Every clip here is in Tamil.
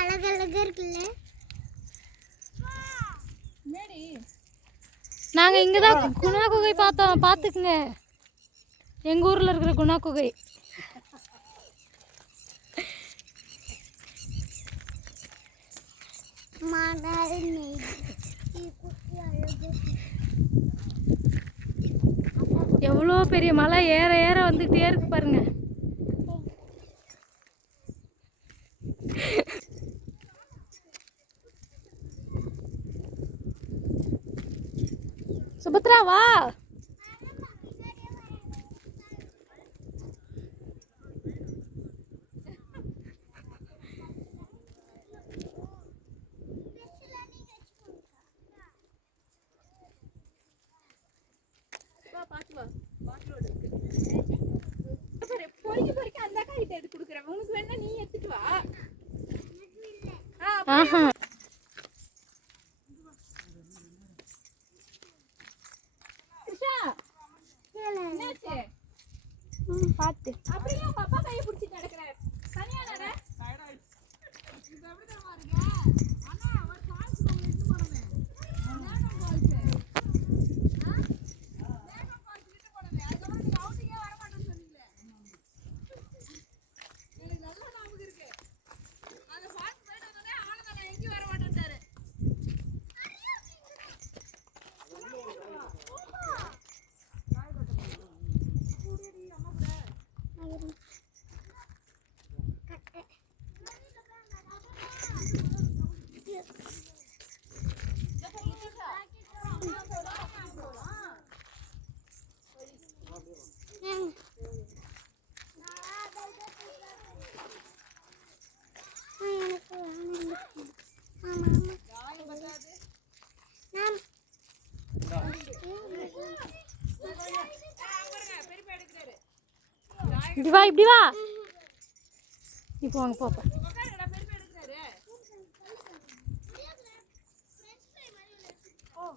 அழகழகா இருக்குல்ல. நாங்க இங்கதான் குணா குகை பார்த்தோம், பாத்துக்குங்க. எங்க ஊர்ல இருக்கிற குணா குகை. எவ்வளோ பெரிய மலை ஏற ஏற வந்துட்டே இருக்கு பாருங்க. சுபத்ரா வா. பாத்து அப்படியே உங்க அப்பா கையை பிடிச்சி நடக்கிறார். தனியா நட. இப்படி வா, இப்படி வா. இப்போ வாங்க போப்பா.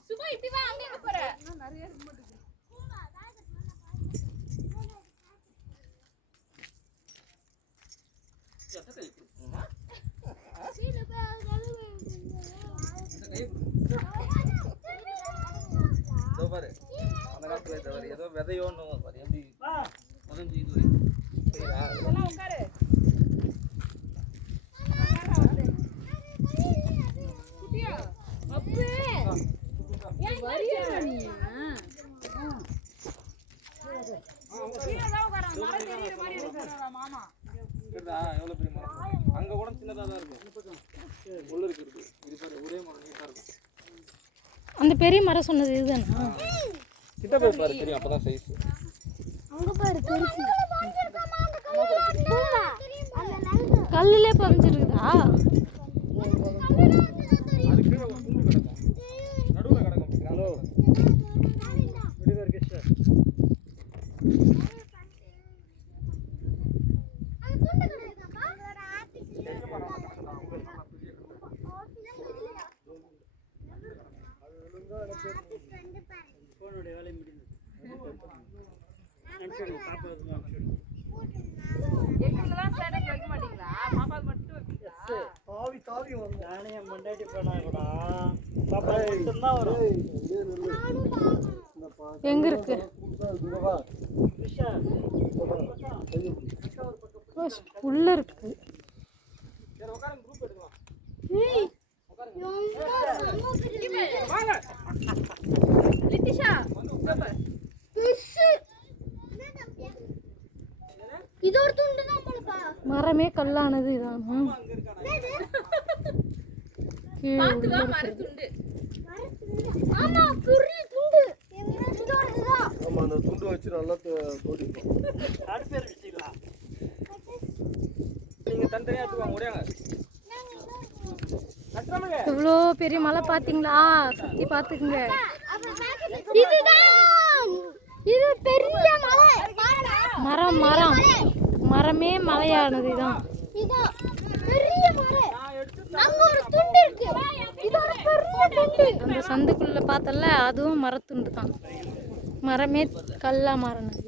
சுபா இப்படி வா, அங்க எங்க போற? நிறைய ஏதோ விதையோன்னு எப்படி முதஞ்சி இது உட்காரு. அங்க கூட சின்னதா தான் இருக்கும். உள்ள இருக்கு இது பாரு, ஒரே மரம் நீட்டா இருக்கும். அந்த பெரிய மரம் சொன்னது இதுதானா? கிட்ட போய் பாரு, தெரியும். அப்பதான் சைஸ். அங்க பாரு பெருசு. கல்லுலே பதிஞ்சிருக்குதா? அது கீழ ஒரு துண்டு கிடக்கும், நடுவுல கிடக்கும். ஹலோ வெளிய இருக்கு சார். போனுடைய வேலை முடிஞ்சது. எங்களுக்குலாம் ஸ்டேட்டஸ் வைக்க மாட்டீங்களா? பாப்பாக்கு மட்டும் வைப்பீங்களா? தாவி தாவி வரும். நானே மண்டாட்டி போனா கூட பாப்பா மட்டும் தான் வரும். எங்க இருக்கு? உள்ள இருக்கு. சரி உட்காருங்க, குரூப் எடுக்கலாம். ஏய் வாங்க லித்திஷா வந்து இது ஒரு துண்டு தான் போலப்பா. மரமே கல்லானது இதான். பாத்து வா, மரத்துண்டு. ஆமா பெரிய துண்டு. ஆமா, அந்த துண்டு வச்சு நல்லா தோடிப்போம். அடுத்து வச்சிக்கலாம். நீங்க தனித்தனியா எடுத்துவாங்க, ஓடியாங்க. இவ்வளோ பெரிய மலை பாத்தீங்களா? சுத்தி பாத்துக்குங்க. இதுதான் இது பெரிய மலை. மரம் மரம் மரமே மலையானது இதான். இதான் பெரிய மலை. அங்க ஒரு துண்டு இருக்கு. இது ஒரு பெரிய துண்டு. அந்த சந்துக்குள்ள பார்த்தல, அதுவும் மரத்துண்டு தான். மரமே கல்லா மாறினது.